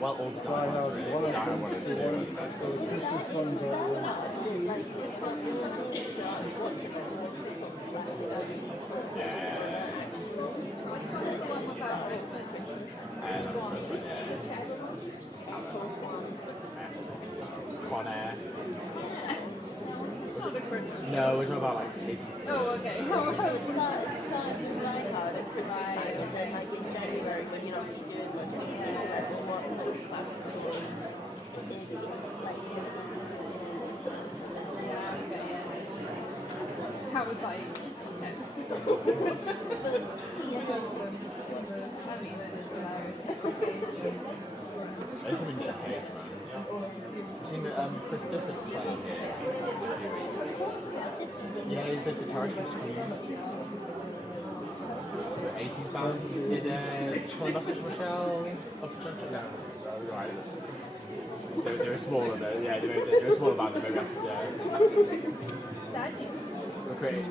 Well, all the time. One and two. Con Air. No, we're talking about like cases. Oh, okay. So it's starting in Die Hard at Christmas time, and then like in January when you're not really doing much, but you think about what's like classic to me is like How was like? I think we need a cage, man. You've seen Chris Difford's playing here? Yeah, he's the guitarist from Screams. The 80s band. He did Columbus Rochelle. Right. They were smaller though. Yeah, they were a smaller band. Maybe after, yeah. Okay.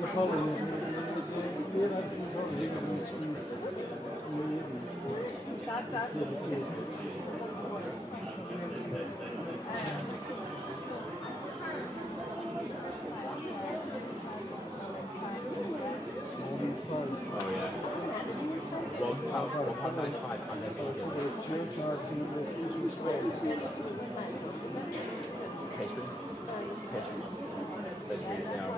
Oh yes. £1.95 and then pastry. Pastry, yeah.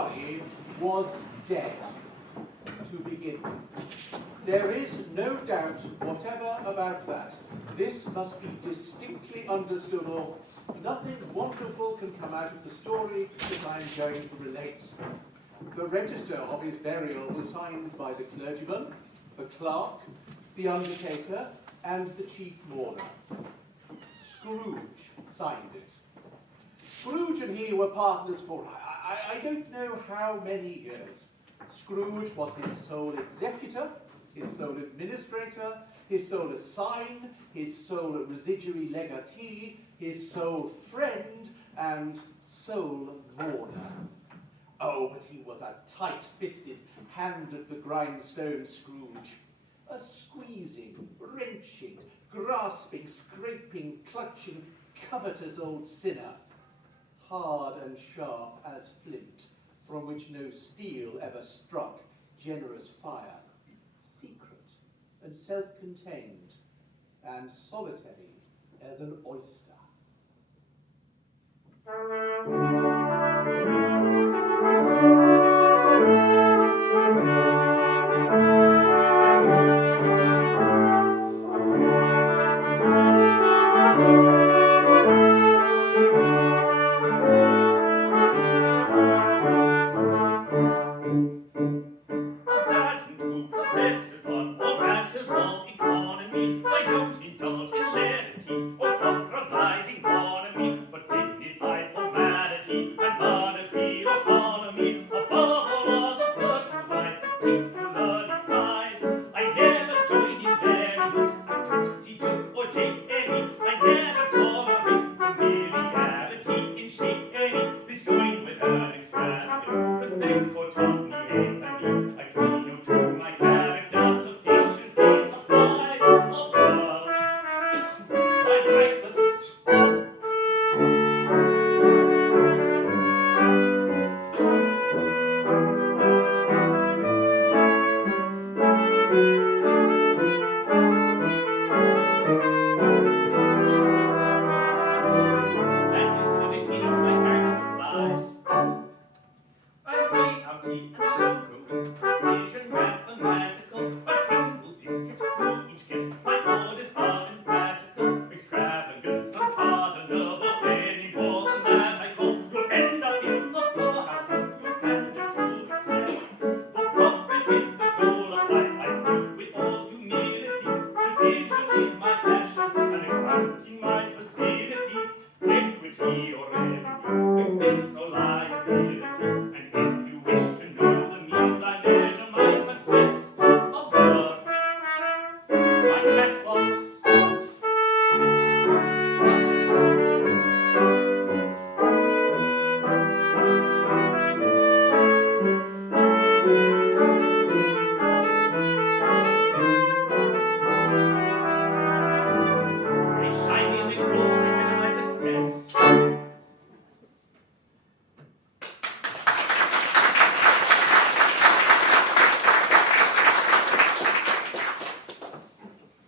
Charlie was dead, to begin with. There is no doubt whatever about that. This must be distinctly understood, or nothing wonderful can come out of the story that I'm going to relate. The register of his burial was signed by the clergyman, the clerk, the undertaker, and the chief mourner. Scrooge signed it. Scrooge and he were partners for, I don't know how many years. Scrooge was his sole executor, his sole administrator, his sole assign, his sole residuary legatee, his sole friend, and sole mourner. Oh, but he was a tight-fisted, hand-at-the-grindstone Scrooge. A squeezing, wrenching, grasping, scraping, clutching, covetous old sinner, hard and sharp as flint, from which no steel ever struck generous fire, secret and self-contained, and solitary as an oyster.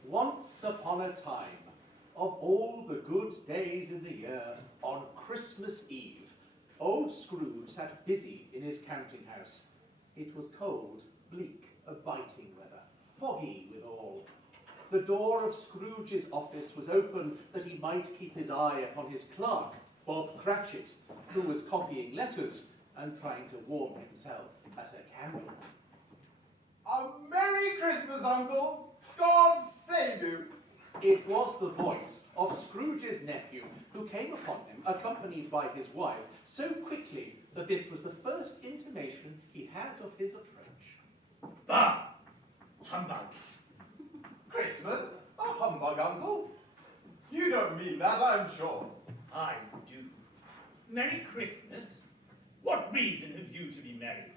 Once upon a time, of all the good days in the year, on Christmas Eve, old Scrooge sat busy in his counting house. It was cold, bleak, a biting weather, foggy withal. The door of Scrooge's office was open that he might keep his eye upon his clerk, Bob Cratchit, who was copying letters and trying to warm himself at a candle. A Merry Christmas, Uncle! God save you! It was the voice of Scrooge's nephew, who came upon him, accompanied by his wife, so quickly that this was the first intimation he had of his approach. Bah! Humbug! Christmas? A humbug, Uncle? You don't mean that, I'm sure. I do. Merry Christmas? What reason have you to be merry?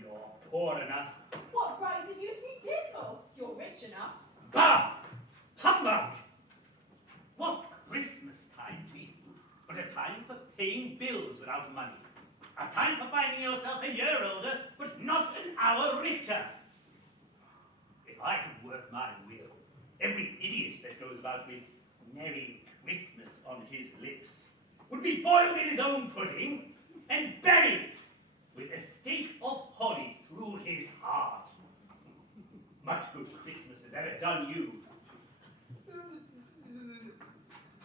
You're poor enough. What right have you to be dismal? You're rich enough. Bah! Humbug! What's Christmas time to you but a time for paying bills without money? A time for finding yourself a year older, but not an hour richer. If I could work my will, every idiot that goes about with Merry Christmas on his lips would be boiled in his own pudding and buried with a stake of holly through his heart. Much good Christmas has ever done you.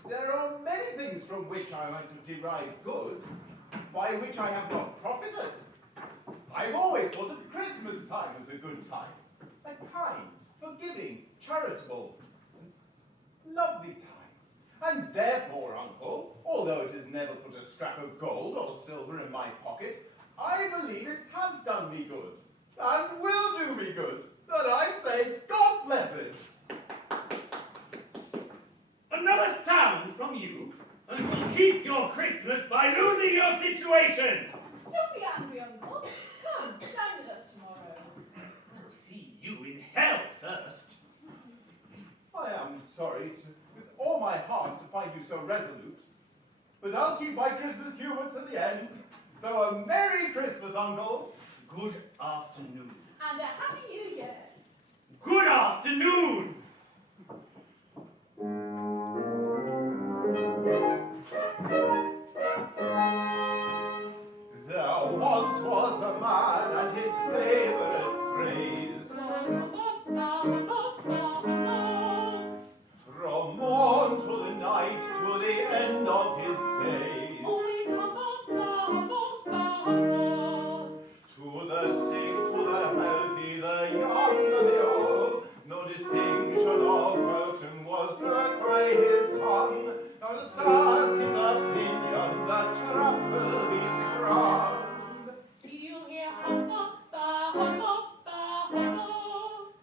There are many things from which I might have derived good, by which I have not profited. I've always thought that Christmas time is a good time. A kind, forgiving, charitable, lovely time. And therefore, Uncle, although it has never put a scrap of gold or silver in my pocket, I believe it has done me good, and will do me good, that I say, God bless it. Another sound from you, and we'll keep your Christmas by losing your situation. Don't be angry, Uncle. Come, dine with us tomorrow. I'll see you in hell first. I am sorry, with all my heart, to find you so resolute, but I'll keep my Christmas humour to the end. So a Merry Christmas, Uncle. Good afternoon. And a Happy New Year. Good afternoon! There once was a man, and his favourite phrase, from morn to the night to the end of his days, to the sick, to the healthy, the young and the old, no distinction of Charlton was heard by his tongue. Now just ask his opinion, the trap will be sprung. You'll hear humbug, bah, humbug, bah, humbug.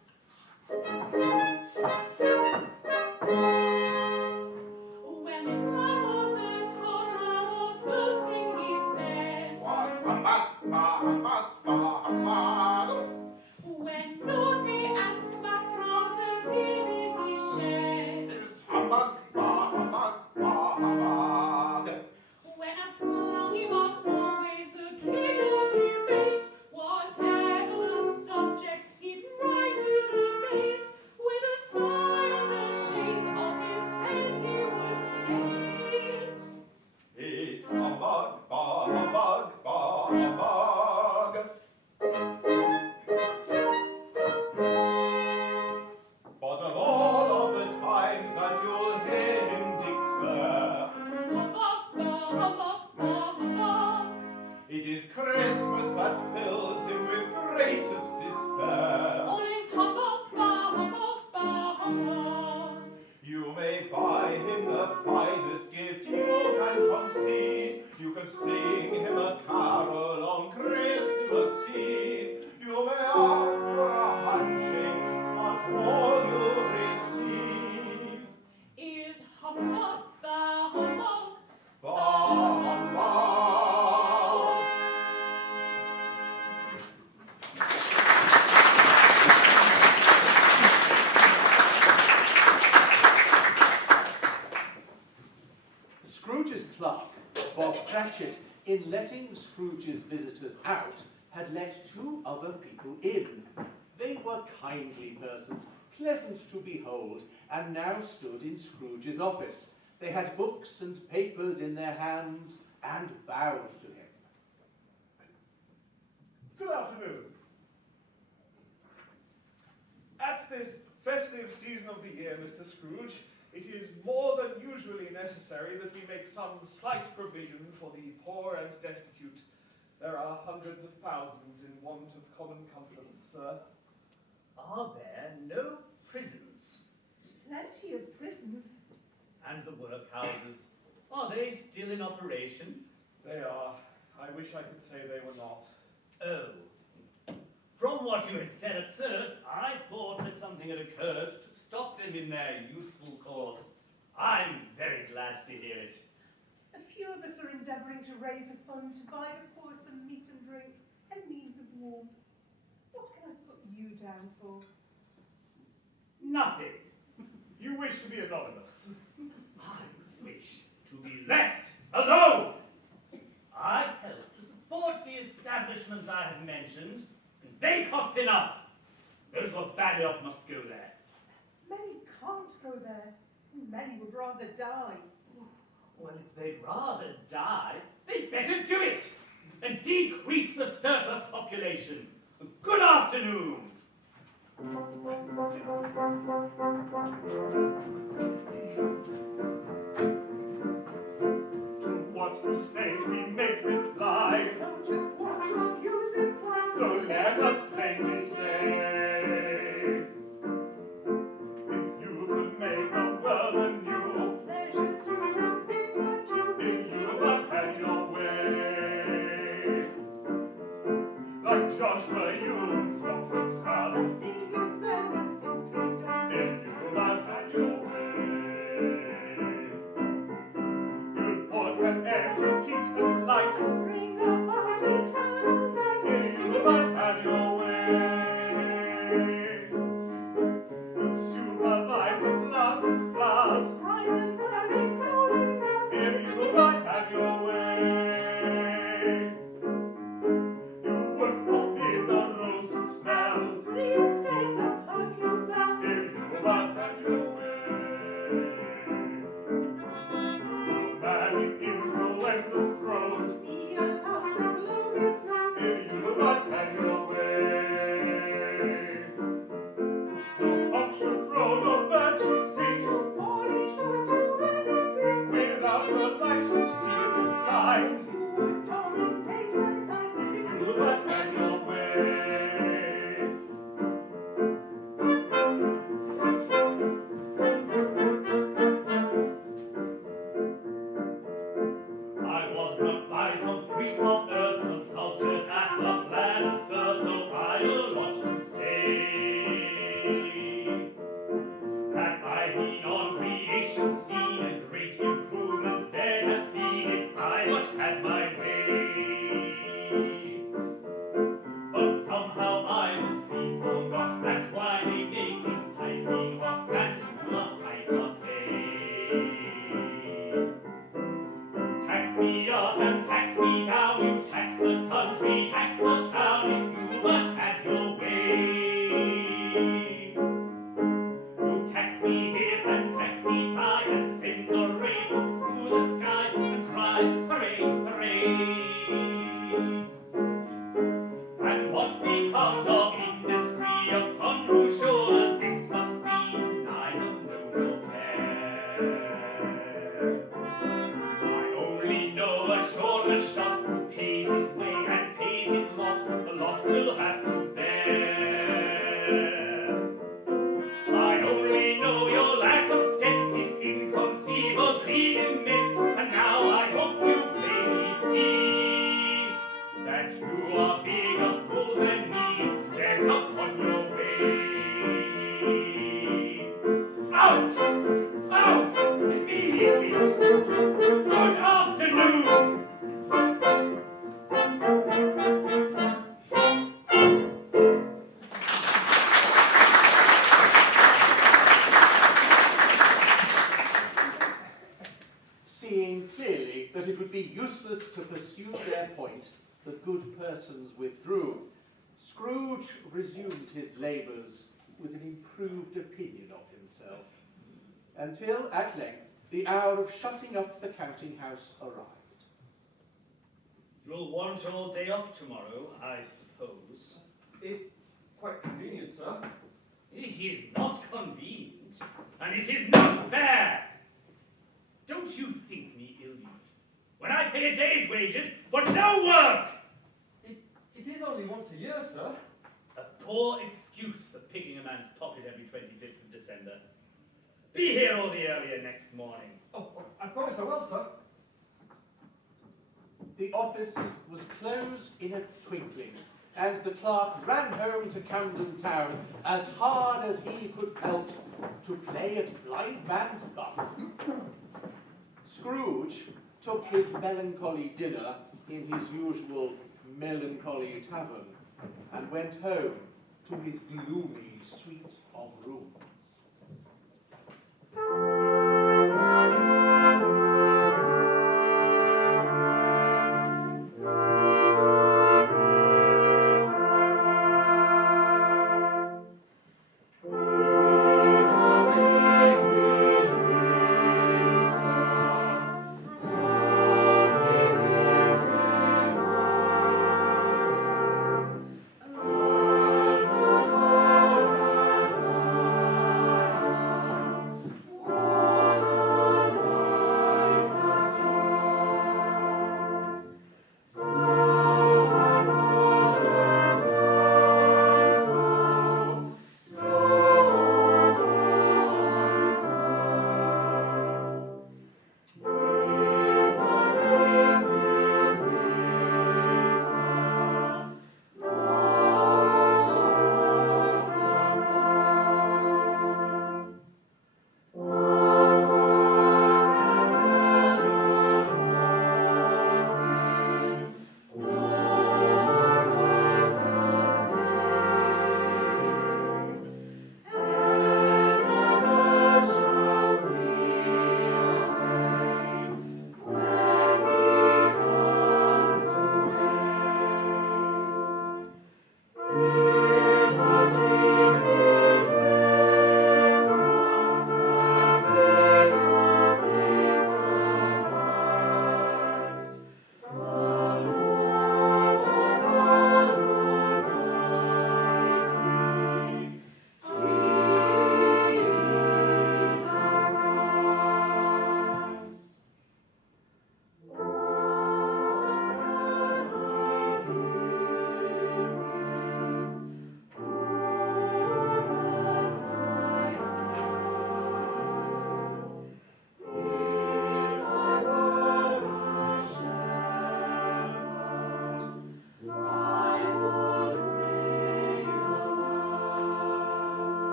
When this man was a toddler, the first thing he said Was humbug, bah, humbug, bah, humbug. when naughty and smacked not a tear did he shed. It's humbug, bah, humbug, bah, humbug. When at school he was always the king of debate. Whatever the subject, he'd rise to the bait. With a sigh and a shake of his head he would state, It's humbug, bah, humbug, bah, humbug. But of all of the times that you'll hear him declare, humbug, bah, humbug, bah, humbug. it is Christmas that fills him with greatest despair. All is humbug, bah, humbug, bah, humbug. You may buy him the finest gift you can conceive. You can sing him a carol on Christmas Eve. You may ask for a handshake, but all you'll receive Is humbug, bah, humbug. bah, humbug. Scrooge's clerk, Bob Cratchit, in letting Scrooge's visitors out, had let two other people in. They were kindly persons, pleasant to behold, and now stood in Scrooge's office. They had books and papers in their hands, and bowed to him. Good afternoon. At this festive season of the year, Mr. Scrooge, it is more than usually necessary that we make some slight provision for the poor and destitute. There are hundreds of thousands in want of common comforts, sir. Are there no prisons? Plenty of prisons. And the workhouses? Are they still in operation? They are. I wish I could say they were not. Oh. From what you had said at first, I thought that something had occurred to stop them in their useful course. I'm very glad to hear it. A few of us are endeavouring to raise a fund to buy the poor some meat and drink and means of warmth. What can I put you down for? Nothing. You wish to be anonymous. I wish to be left alone. I help to support the establishments I have mentioned, and they cost enough. Those who are badly off must go there. Many can't go there. Many would rather die. Well, if they'd rather die, they'd better do it. and decrease the surplus population. Good afternoon. To what you state we make reply. Know just what your views imply. So let us plainly say, if you could make the world anew, Pleasures you have been but you. if you but had your way, like Joshua you would stop the sun. The thing is very simply done. If you but had your way, you'd put an end to heat and light. Bring about eternal light. If you but had your way, you'd supervise the plants and flowers. Bright and early closing hours. If you but had your way, you would forbid the rose to smell. Reinstate the perfume now. If you but had your way, the man in influenza's throes. Be allowed to blow his nose. If you but had your way, no cock should crow, no bird should sing, Nobody should do anything. without a license sealed and signed. You would dominate mankind if If you you but had your way. I was not by some freak of earth consulted at the planet's birth, though idle watched them say. Had I been on creation seen, a great improvement there had been if I but had my way. But somehow I was clean forgot, that's why they make things piping hot and do the hyper pay. Tax me up and tax me down, you tax the country, tax the town, if you but had your way. You tax me here and tax me by, and send the rainbows through the sky, and cry, hooray, hooray. And what becomes of industry upon whose shoulders this must be, neither know nor care. I only know a surer shot who pays his way and pays his lot, the lot will have to bear. I only know your lack of sense is inconceivably immense, and now I hope you plainly see that you are bigger fools than me. Get upon your way. Out! Out! Immediately! Good afternoon! Seeing clearly that it would be useless to pursue their point, the good persons withdrew. Scrooge resumed his labours with an improved opinion of himself, until at length the hour of shutting up the counting house arrived. You'll want all day off tomorrow, I suppose. If quite convenient, sir. It is not convenient, and it is not fair. Don't you think me ill-used when I pay a day's wages for no work? It is only once a year, sir. A poor excuse for picking a man's pocket every 25th of December. Be here all the earlier next morning. Oh, I promise I will, sir. The office was closed in a twinkling, and the clerk ran home to Camden Town as hard as he could pelt to play at blind man's buff. Scrooge took his melancholy dinner in his usual melancholy tavern, and went home to his gloomy suite of rooms. Thank you.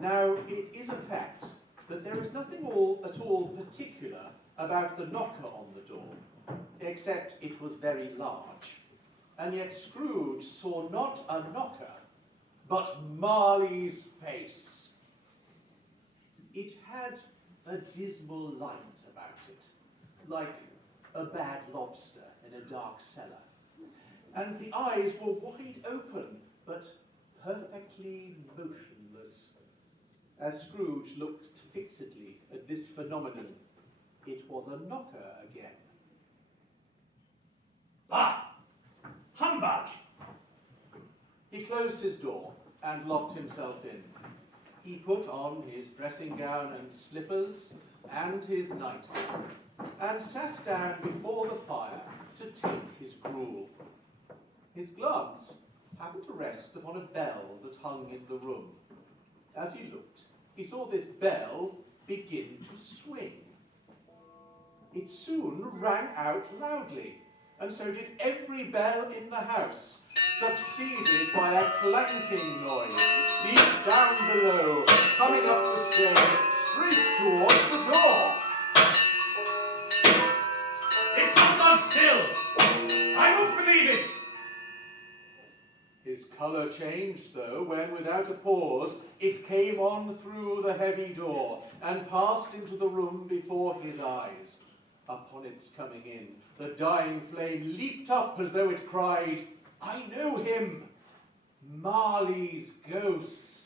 Now, it is a fact that there is nothing at all particular about the knocker on the door, except it was very large. And yet Scrooge saw not a knocker, but Marley's face. It had a dismal light about it, like a bad lobster in a dark cellar. And the eyes were wide open, but perfectly motionless. As Scrooge looked fixedly at this phenomenon, it was a knocker again. Ah! Humbug! He closed his door and locked himself in. He put on his dressing gown and slippers and his nightgown and sat down before the fire to take his gruel. His glance happened to rest upon a bell that hung in the room. As he looked, he saw this bell begin to swing. It soon rang out loudly, and so did every bell in the house, succeeded by a clanking noise, deep down below, coming up the stairs, straight towards the door. It's Humbug still! I don't believe it! His colour changed, though, when, without a pause, it came on through the heavy door and passed into the room before his eyes. Upon its coming in, the dying flame leaped up as though it cried, "I know him! Marley's ghost!"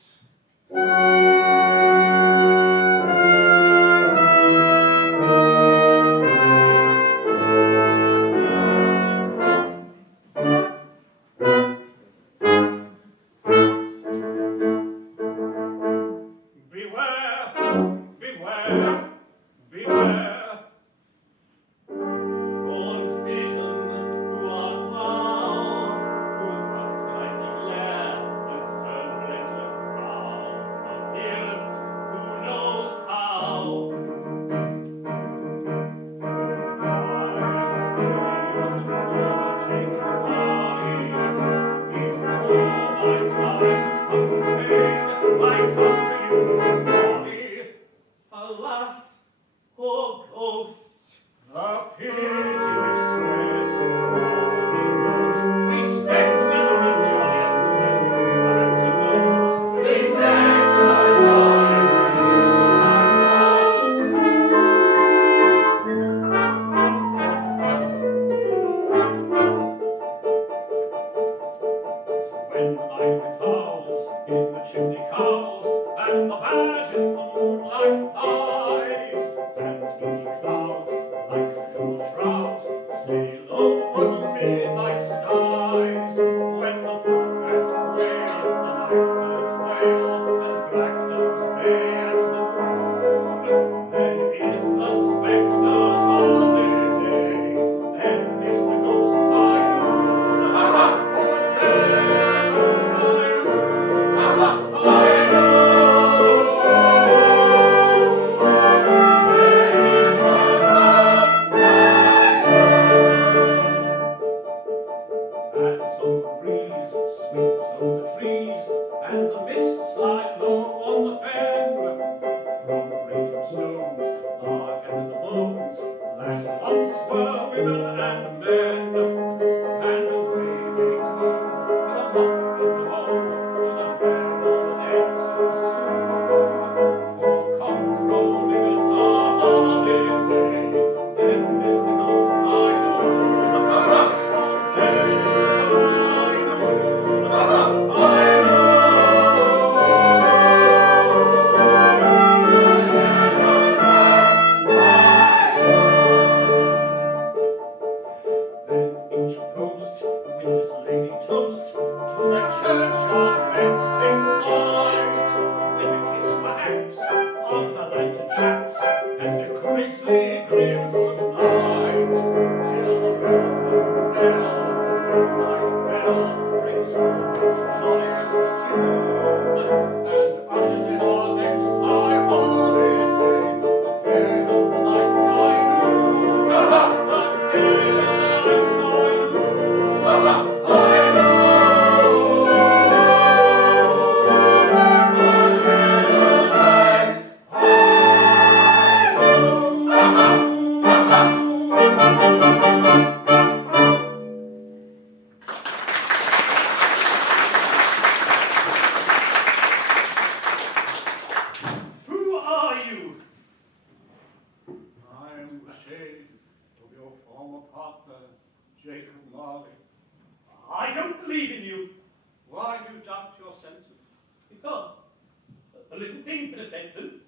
A little thing can offend them.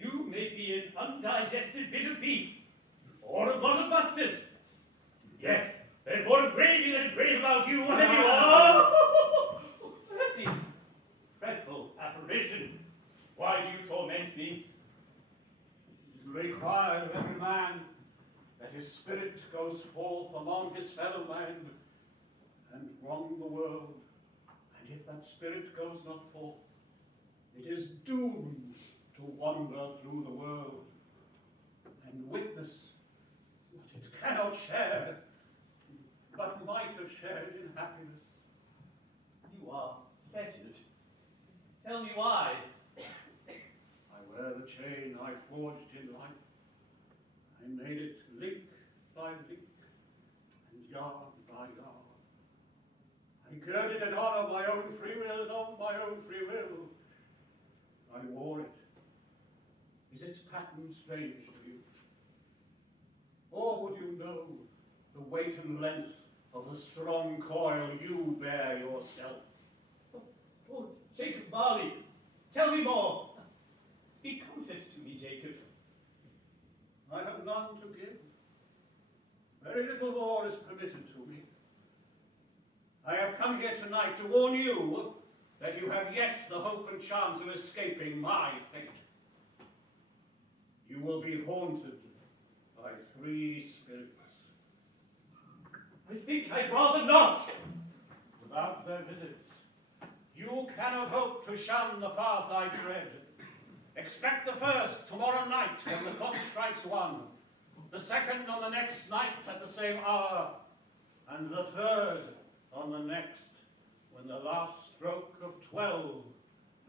You may be an undigested bit of beef, or a pot of mustard. Yes, there's more of gravy than grave about you, whatever you are. Mercy, dreadful apparition. Why do you torment me? It is the require of every man that his spirit goes forth among his fellow men and wrong the world. And if that spirit goes not forth, it is doomed to wander through the world and witness what it cannot share, but might have shared in happiness. You are fettered. Tell me why. I wear the chain I forged in life. I made it link by link and yard by yard. I girded it on my own free will, and on my own free will I wore it. Is its pattern strange to you? Or would you know the weight and length of the strong coil you bear yourself? Oh, Jacob Marley, tell me more. Speak comfort to me, Jacob. I have none to give. Very little more is permitted to me. I have come here tonight to warn you that you have yet the hope and chance of escaping my fate. You will be haunted by 3 spirits. I think I'd rather not. About their visits, you cannot hope to shun the path I tread. Expect the first tomorrow night when the clock strikes 1, the second on the next night at the same hour, and the third on the next when the last stroke of 12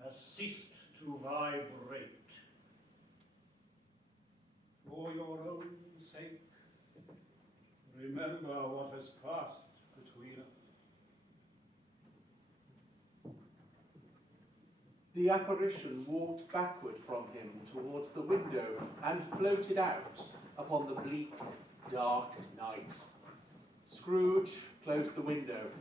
has ceased to vibrate. For your own sake, remember what has passed between us. The apparition walked backward from him towards the window and floated out upon the bleak, dark night. Scrooge closed the window.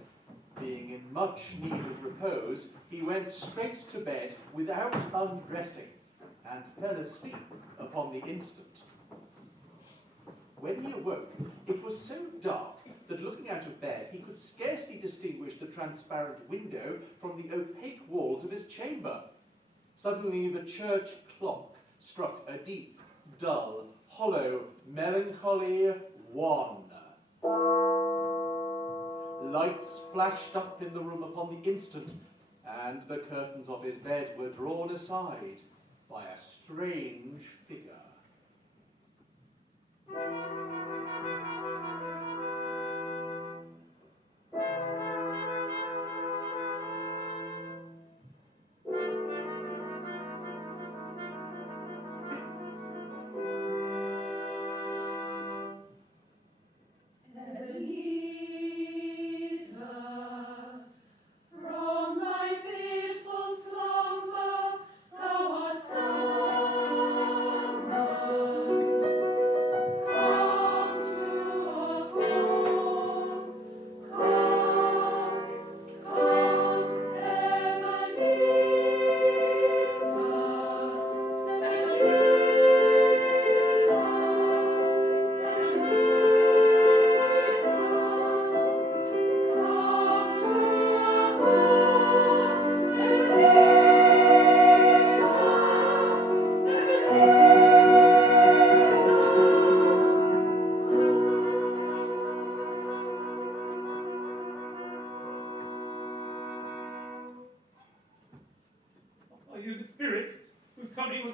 Being in much need of repose, he went straight to bed without undressing and fell asleep upon the instant. When he awoke, it was so dark that looking out of bed, he could scarcely distinguish the transparent window from the opaque walls of his chamber. Suddenly the church clock struck a deep, dull, hollow, melancholy 1. Lights flashed up in the room upon the instant, and the curtains of his bed were drawn aside by a strange figure. From my fitful slumber, thou art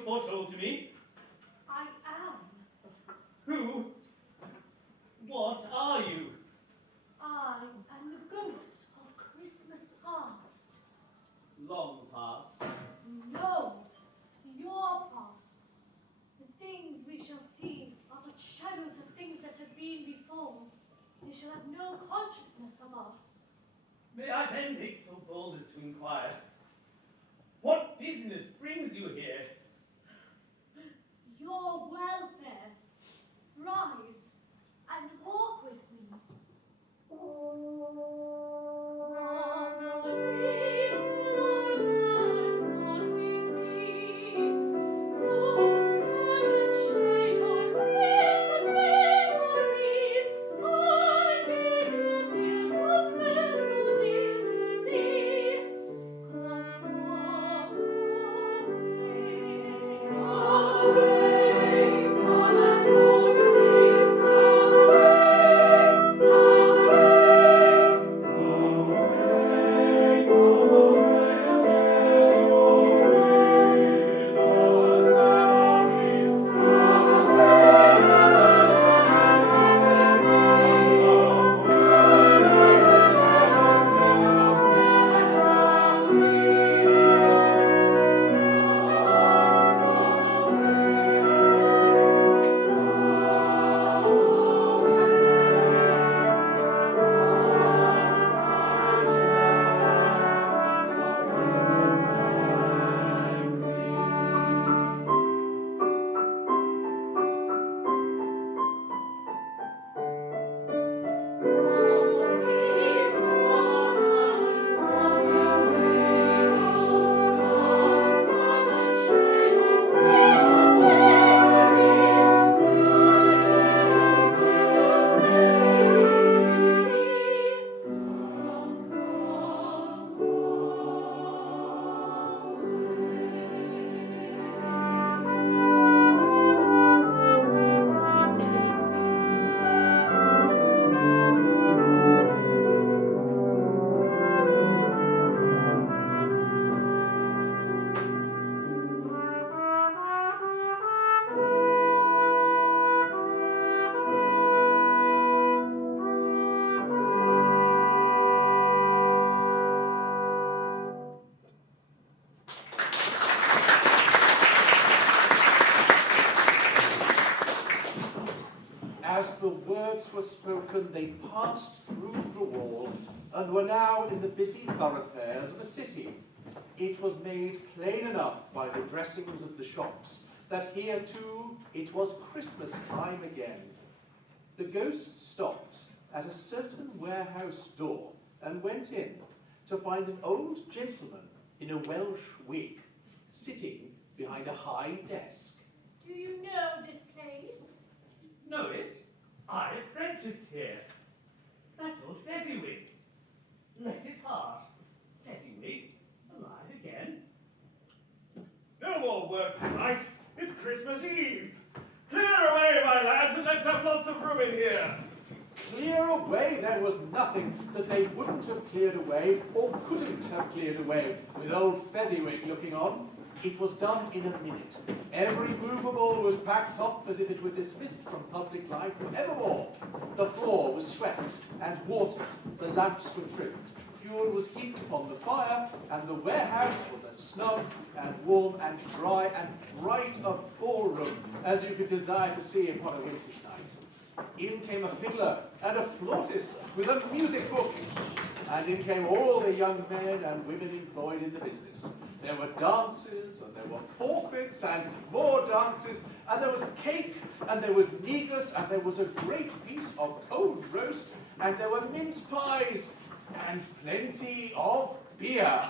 foretold to me. I am. Who? What are you? I am the ghost of Christmas past. Long past. No, your past. The things we shall see are but shadows of things that have been before. They shall have no consciousness of us. May I then make so bold as to inquire, what business brings you here? Your welfare. Rise and walk with me. On the lake, walk with me. the words were spoken, they passed through the wall and were now in the busy thoroughfares of a city. It was made plain enough by the dressings of the shops that here too it was Christmas time again. The ghost stopped at a certain warehouse door and went in to find an old gentleman in a Welsh wig sitting behind a high desk. Do you know this place? Know it? I apprenticed here. That's old Fezziwig. Bless his heart. Fezziwig, alive again. No more work tonight. It's Christmas Eve. Clear away, my lads, and let's have lots of room in here. Clear away, there was nothing that they wouldn't have cleared away or couldn't have cleared away with old Fezziwig looking on. It was done in a minute. Every movable was packed up as if it were dismissed from public life forevermore. The floor was swept and watered, the lamps were trimmed, fuel was heaped upon the fire, and the warehouse was as snug and warm and dry and bright a ballroom as you could desire to see upon a winter's night. In came a fiddler and a flautist with a music book, and in came all the young men and women employed in the business. There were dances, and there were forfeits, and more dances, and there was cake, and there was negus, and there was a great piece of cold roast, and there were mince pies, and plenty of beer.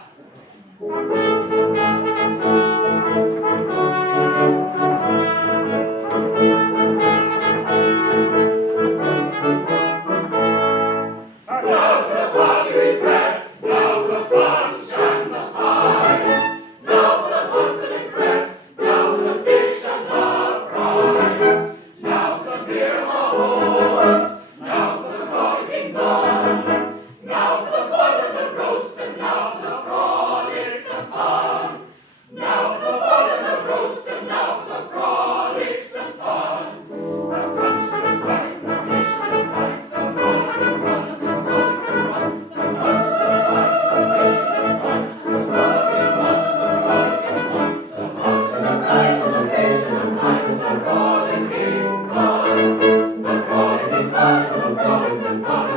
Now to the party we press, now for the punch and the pies, now for the mustard and cress, now for the fish and the fries, now for the beer and the horse, now for the rocking bun, now for the bud and the roast, and now for the frolics and fun, now for the bud and the roast, and now for the frolics and fun, the punch and the pies, the fish and the fries, the rocking bun, and the frolics and fun.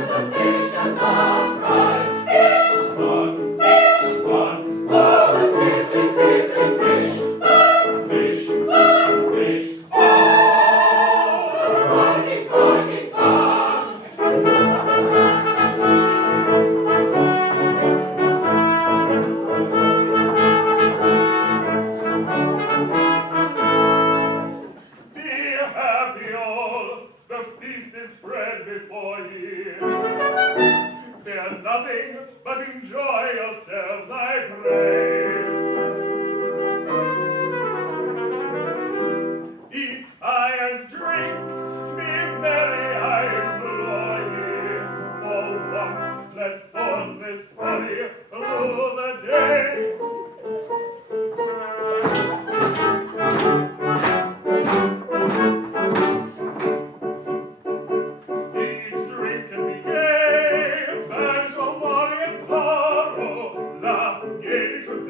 Laugh gaily to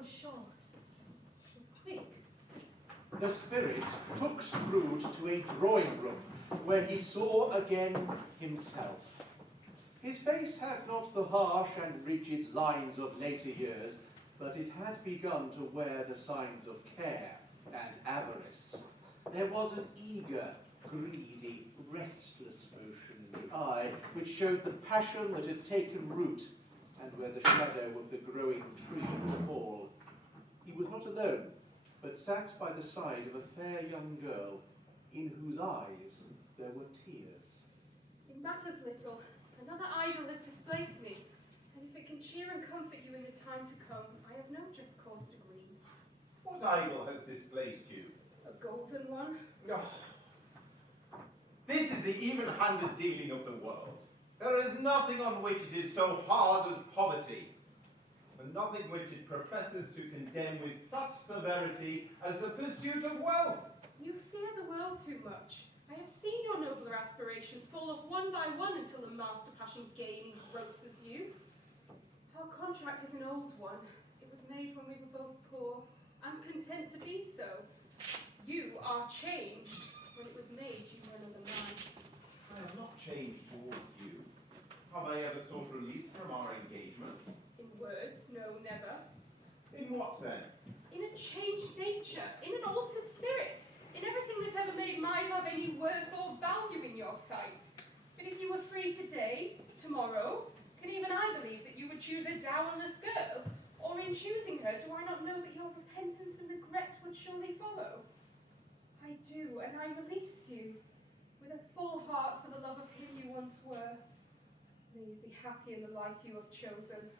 grown short. Quick. The spirit took Scrooge to a drawing room where he saw again himself. His face had not the harsh and rigid lines of later years, but it had begun to wear the signs of care and avarice. There was an eager, greedy, restless motion in the eye which showed the passion that had taken root and where the shadow of the growing tree would fall. He was not alone, but sat by the side of a fair young girl in whose eyes there were tears. It matters little. Another idol has displaced me, and if it can cheer and comfort you in the time to come, I have no just cause to grieve. What idol has displaced you? A golden one? Oh. This is the even-handed dealing of the world. There is nothing on which it is so hard as poverty, and nothing which it professes to condemn with such severity as the pursuit of wealth. You fear the world too much. I have seen your nobler aspirations fall off one by one until the master passion gain engrosses you. Our contract is an old one. It was made when we were both poor and content to be so. You are changed. When it was made, you were another man. I am not changed towards you. Have I ever sought release from our engagement? In words, no, never. In what then? In a changed nature, in an altered spirit, in everything that ever made my love any worth or value in your sight. But if you were free today, tomorrow, can even I believe that you would choose a dowerless girl? Or in choosing her, do I not know that your repentance and regret would surely follow? I do, and I release you, with a full heart for the love of him you once were. May you be happy in the life you have chosen.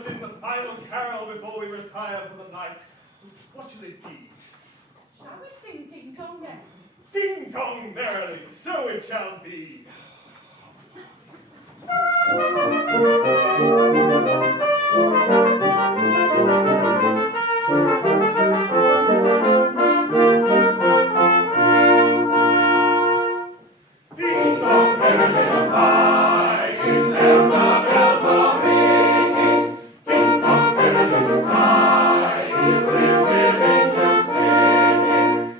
us in the final carol before we retire for the night. What shall it be? Shall we sing Ding Dong Merrily? Ding dong merrily, so it shall be. Ding dong merrily of night, in them the bells are ringing. Ding dong merrily the sky is ringed with angels singing.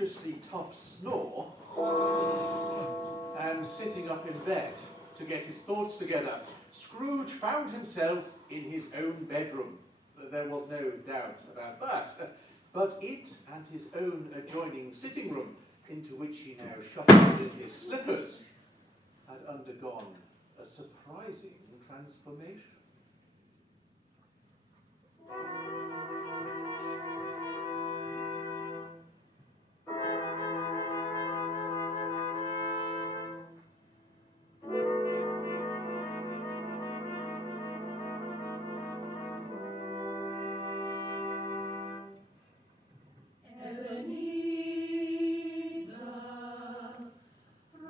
contagiously tough snore and sitting up in bed to get his thoughts together, Scrooge found himself in his own bedroom. There was no doubt about that. But it and his own adjoining sitting room, into which he now shuffled in his slippers, had undergone a surprising transformation.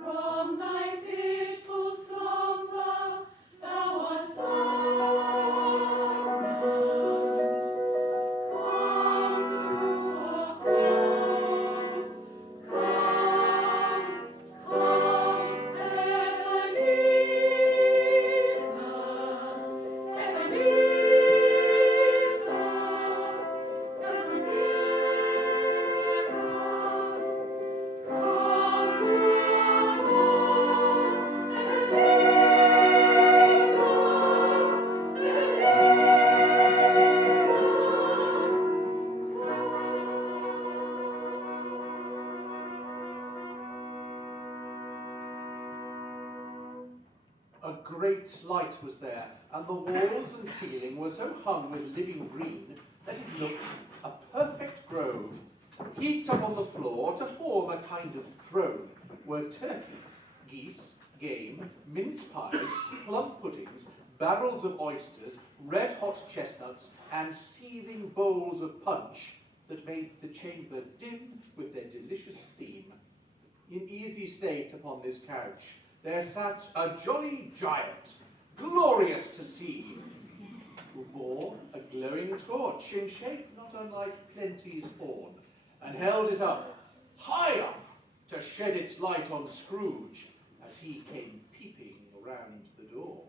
From thy fitful slumber, thou art A great light was there, and the walls and ceiling were so hung with living green that it looked a perfect grove. Heaped up on the floor to form a kind of throne were turkeys, geese, game, mince pies, plum puddings, barrels of oysters, red-hot chestnuts, and seething bowls of punch that made the chamber dim with their delicious steam. In easy state upon this couch there sat a jolly giant, glorious to see, who bore a glowing torch in shape not unlike Plenty's horn, and held it up, high up, to shed its light on Scrooge as he came peeping round the door.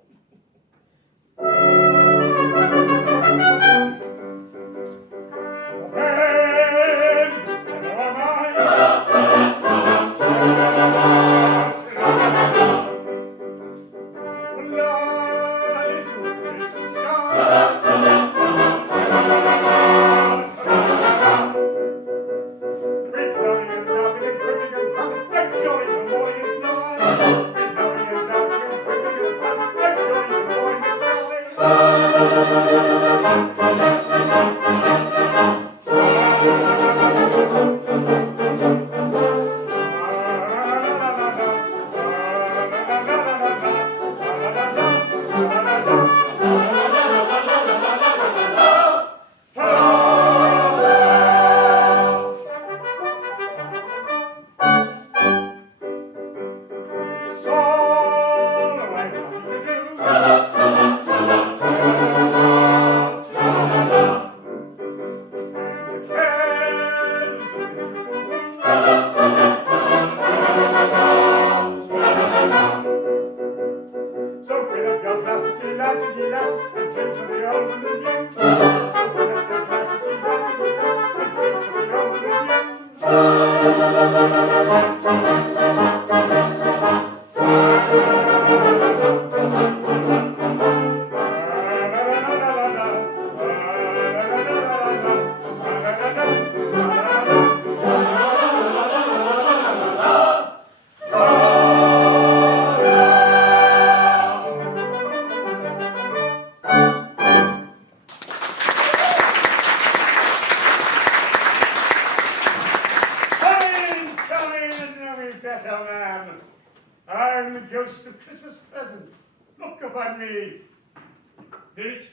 Spirit,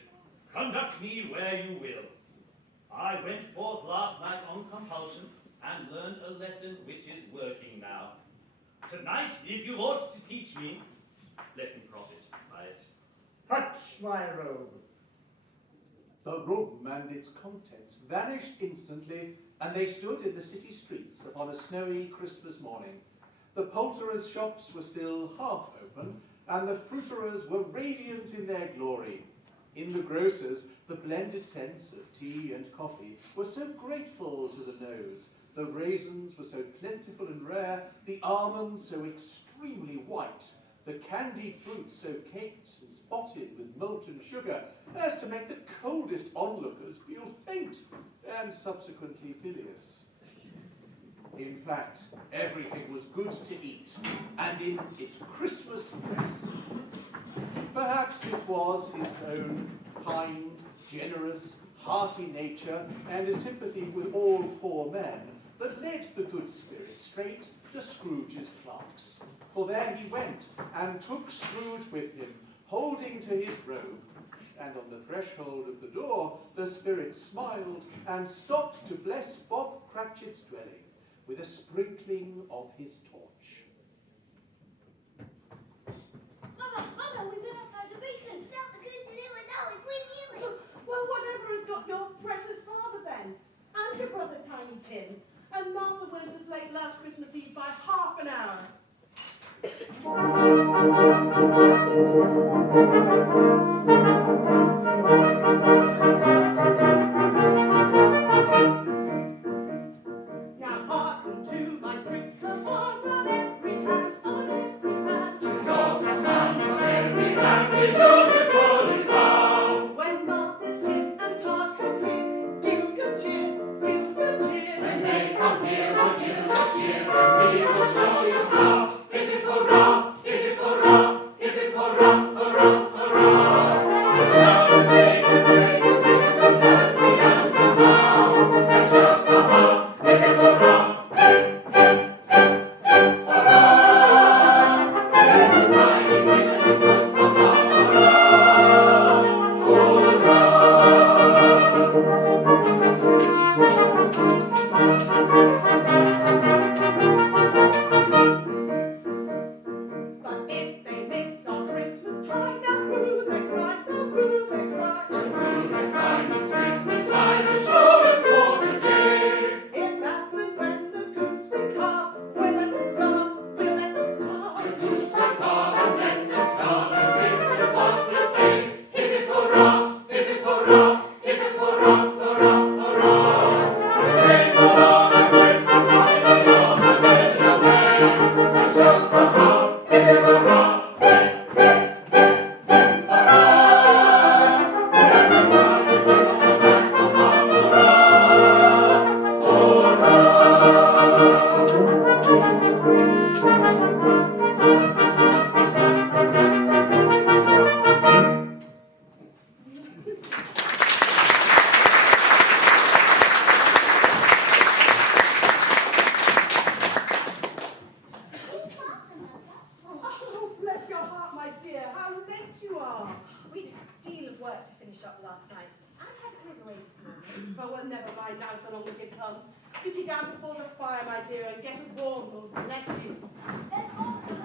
conduct me where you will. I went forth last night on compulsion and learned a lesson which is working now. Tonight, if you ought to teach me, let me profit by it. Touch my robe. The room and its contents vanished instantly, and they stood in the city streets upon a snowy Christmas morning. The poulterers' shops were still half open, and the fruiterers were radiant in their glory. In the grocers, the blended scents of tea and coffee were so grateful to the nose The raisins were so plentiful and rare, the almonds so extremely white, the candied fruits so caked and spotted with molten sugar as to make the coldest onlookers feel faint and subsequently bilious. In fact, everything was good to eat, and in its Christmas dress. Perhaps it was his own kind, generous, hearty nature and his sympathy with all poor men that led the good spirit straight to Scrooge's clerks. For there he went and took Scrooge with him, holding to his robe. And on the threshold of the door, the spirit smiled and stopped to bless Bob Cratchit's dwelling with a sprinkling of his torch. Mama, we've been outside the baker's. Stop the goose and it was ours. We knew it. Well, whatever has got your precious father then? And your brother Tiny Tim? And Martha went as late last Christmas Eve by half an hour. Now hearken to my strict command on every hand, on every hand. To your command on every hand, we dutifully bow. When Martha, Tim, and Pa come here, give good cheer, give good cheer. When they come here, we'll give good cheer, and we will show you how. Hip hip hurrah, hip hip hurrah, hip hip hurrah, hurrah, hurrah. We'll shout and sing and praise, sing and we'll dance and we'll bow. And shout the ho, hip hip hurrah, hip hip hip hip hurrah. Sing to Tiny Tim and his good papa, hurrah, But if they miss our Christmas time, now boo they cry, now boo they cry. Now boo they cry, it's Christmas time, as sure as quarter day. If that's it when the goose we carve, we'll let them starve, we'll let them starve. The goose we carve and let them starve, and this is what we'll say. Hip hip hurrah, hip hip hurrah, hip hip hurrah, hurrah, hurrah. We'll sing along a Christmas song in your familiar way. And shout the ho, hip hip hurrah, hip hip hip hip hurrah. Everybody take your back, papa, hurrah, Oh, bless your heart, my dear. How late you are. We had a deal of work to finish up last night, and had to clear the way this morning. Oh, well, never mind now, so long as you come. Sit you down before the fire, my dear, and get it warm. Lord bless you. There's all good.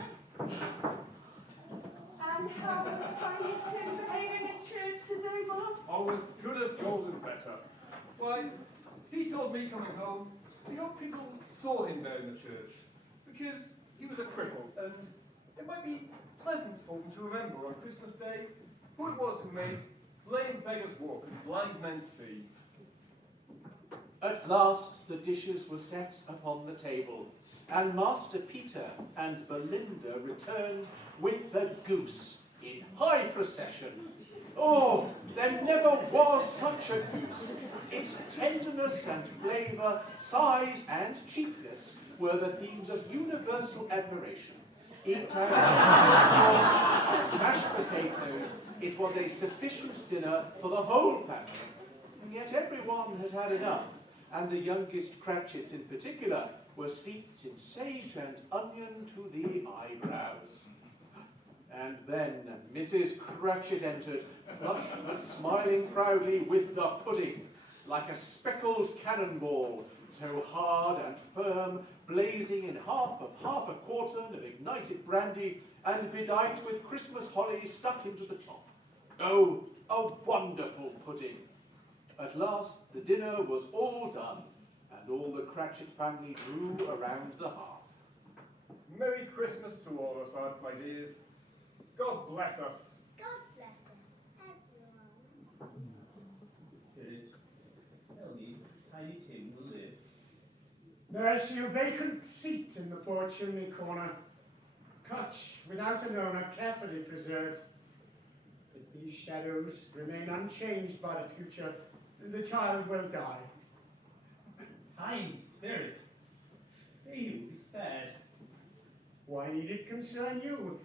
And how was Tiny Tim behaving at church today, Bob? Oh, as good as gold and better. Why, he told me coming home, he hoped people saw him there in the church, because he was a cripple, and it might be pleasant for him to remember on Christmas Day who it was who made lame beggars walk and blind men see. At last the dishes were set upon the table, and Master Peter and Belinda returned with the goose in high procession. Oh, there never was such a goose. Its tenderness and flavour, size and cheapness were the themes of universal admiration. Inked out sauce, mashed potatoes, it was a sufficient dinner for the whole family, and yet everyone had had enough, and the youngest Cratchits in particular were steeped in sage and onion to the eyebrows. And then Mrs. Cratchit entered, flushed but smiling proudly with the pudding, like a speckled cannonball, so hard and firm, blazing in half a quartern of ignited brandy, and bedight with Christmas holly stuck into the top. Oh, a wonderful pudding! At last the dinner was all done, and all the Cratchit family drew around the hearth. Merry Christmas to all of us, my dears. God bless us. God bless them, everyone. Spirit, tell me, Tiny Tim will live. There's your vacant seat in the poor chimney corner. Crutch without an owner, carefully preserved. If these shadows remain unchanged by the future, the child will die. Kind spirit, say he will be spared. Why need it concern you?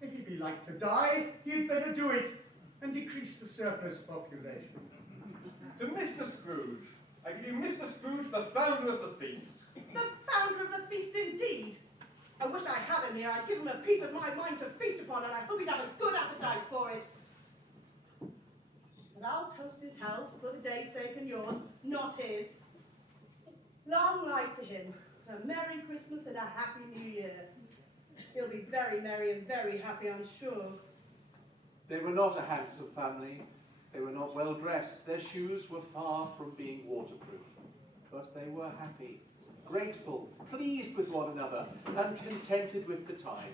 If he be like to die, you'd better do it and decrease the surplus population. To Mr. Scrooge, I give you Mr. Scrooge, the founder of the feast. The founder of the feast, indeed. I wish I had him here. I'd give him a piece of my mind to feast upon, and I hope he'd have a good appetite for it. And I'll toast his health for the day's sake and yours, not his. Long life to him. A Merry Christmas and a Happy New Year. He'll be very merry and very happy, I'm sure. They were not a handsome family. They were not well dressed. Their shoes were far from being waterproof. But they were happy, grateful, pleased with one another, and contented with the time.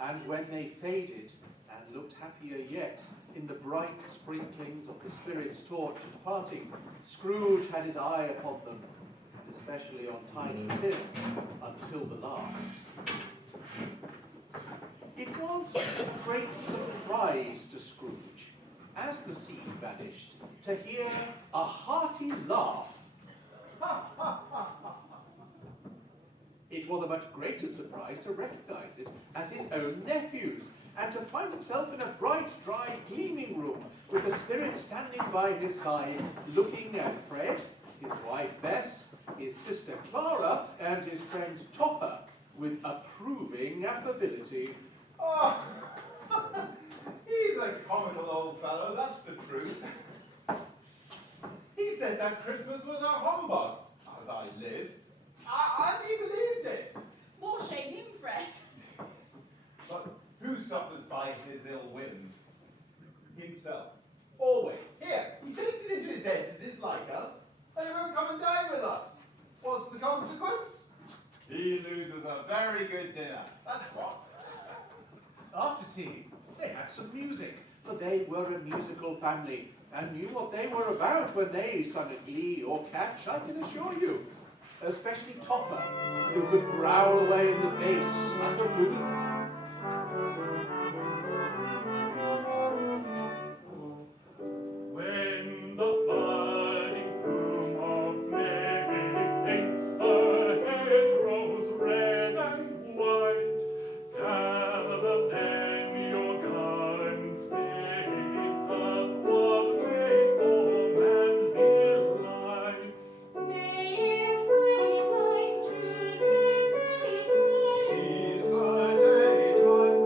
And when they faded, and looked happier yet, in the bright sprinklings of the Spirit's torch at parting, Scrooge had his eye upon them, and especially on Tiny Tim, until the last. It was a great surprise to Scrooge, as the scene vanished, to hear a hearty laugh. It was a much greater surprise to recognize it as his own nephew's, and to find himself in a bright, dry, gleaming room, with the Spirit standing by his side, looking at Fred, his wife Bess, his sister Clara, and his friend Topper, with approving affability. Oh, he's a comical old fellow, that's the truth. He said that Christmas was a humbug, as I live, and he believed it. More shame him, Fred. But who suffers by his ill whims? Himself. Always. Here, he takes it into his head to dislike us, and he won't come and dine with us. What's the consequence? He loses a very good dinner, that's what. After tea, they had some music, for they were a musical family, and knew what they were about when they sung a glee or catch, I can assure you. Especially Topper, who could growl away in the bass like a poodle. When the budding bloom of May paints the hedgerows red and white, gather then your garlands gay, as was made for man's delight. May is bright, time, June is late, Seize the daytime,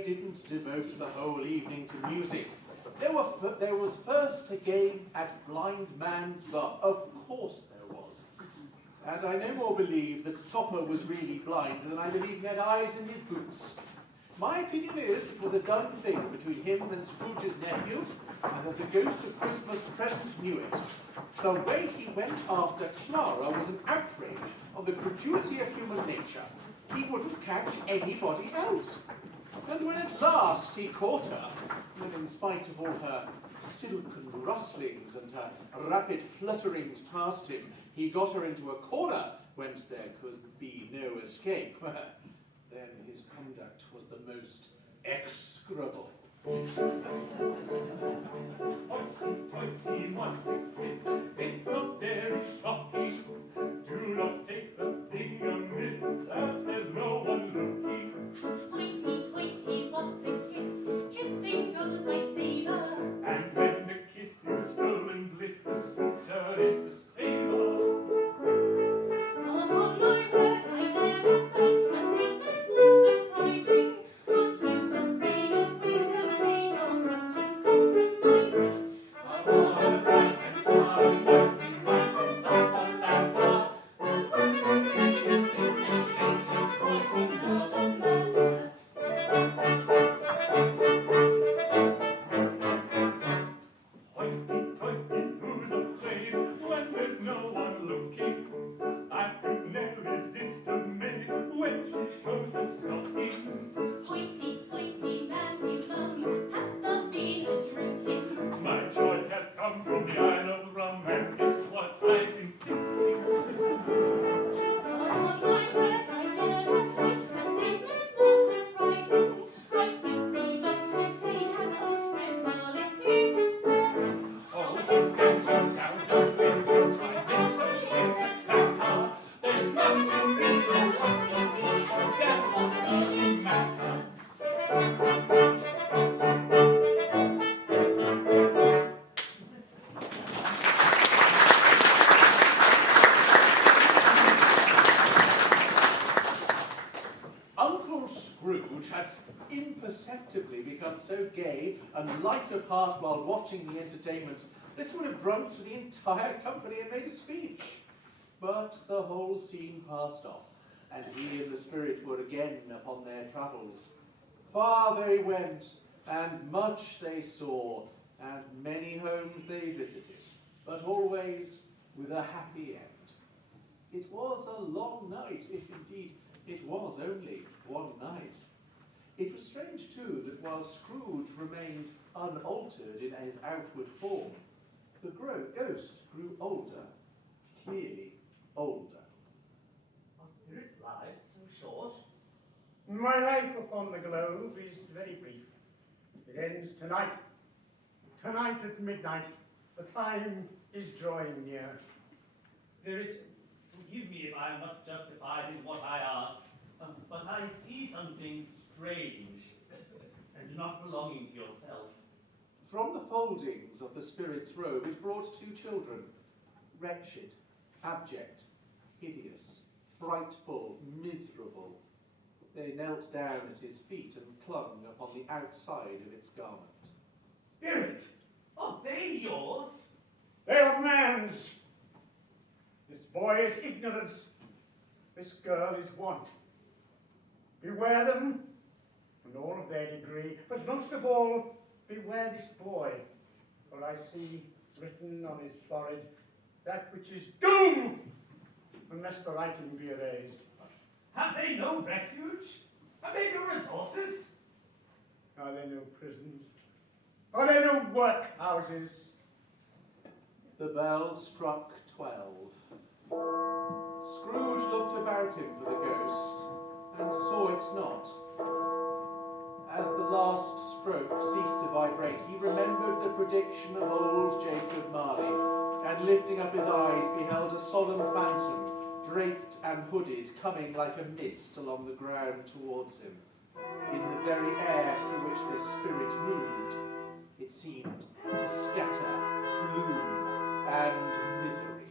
they didn't devote the whole evening to music. There was first a game at Blind Man's Buff. Of course there was. And I no more believe that Topper was really blind than I believe he had eyes in his boots. My opinion is it was a done thing between him and Scrooge's nephew, and that the ghost of Christmas present knew it. The way he went after Clara was an outrage on the credulity of human nature. He wouldn't catch anybody else. And when at last he caught her, when in spite of all her silken rustlings and her rapid flutterings past him, he got her into a corner whence there could be no escape, then his conduct was the most execrable. It's not very shocking. Do not take the thing amiss, as there's no one looking. Hoity-toity, what's a kiss? Kissing goes by favour. And when the kiss is a stolen bliss, the sweeter is the savour. Upon my word, I never heard a statement more surprising. Aren't you afraid of whether made your conscience compromising? Upon the bright and starry night, we might have sought the latter. But when the maid is in the shade, it's quite another matter. Hoity-toity, who's afraid when there's no one looking? I could never resist a maid when she shows the stocking. Hoity-toity, mammy, mum, hast thou been a-drinking? My joy has come from the Isle of Rum, and it's what I've been thinking. Upon my word, I never heard a statement more surprising. I think we both should take an oath with frivolity for swearing. Oh, this count, don't miss this time, it's so shit to clatter. There's none to see, so what will be, and that's what's the matter. Uncle Scrooge had imperceptibly become so gay and light of heart while watching the entertainment that he would have drunk to the entire company and made a speech. But the whole scene passed off, and he and the spirit were again upon their travels. Far they went, and much they saw, and many homes they visited, but always with a happy end. It was a long night, if indeed it was only one night. It was strange, too, that while Scrooge remained unaltered in his outward form, the ghost grew older, clearly older. Are spirits' lives so short? My life upon the globe is very brief. It ends tonight. Tonight at midnight. The time is drawing near. Spirit, forgive me if I am not justified in what I ask, but I see something strange and not belonging to yourself. From the foldings of the spirit's robe it brought two children, wretched, abject, hideous, frightful, miserable. They knelt down at his feet and clung upon the outside of its garment. Spirit, are they yours? They are man's. This boy is ignorance. This girl is want. Beware them, and all of their degree, but most of all, beware this boy, for I see written on his forehead that which is doom, unless the writing be erased. Have they no refuge? Have they no resources? Are there no prisons? Are there no workhouses? The bell struck 12. Scrooge looked about him for the ghost, and saw it not. As the last stroke ceased to vibrate, he remembered the prediction of old Jacob Marley, and lifting up his eyes, beheld a solemn phantom, draped and hooded, coming like a mist along the ground towards him. In the very air through which the spirit moved, it seemed to scatter gloom and misery.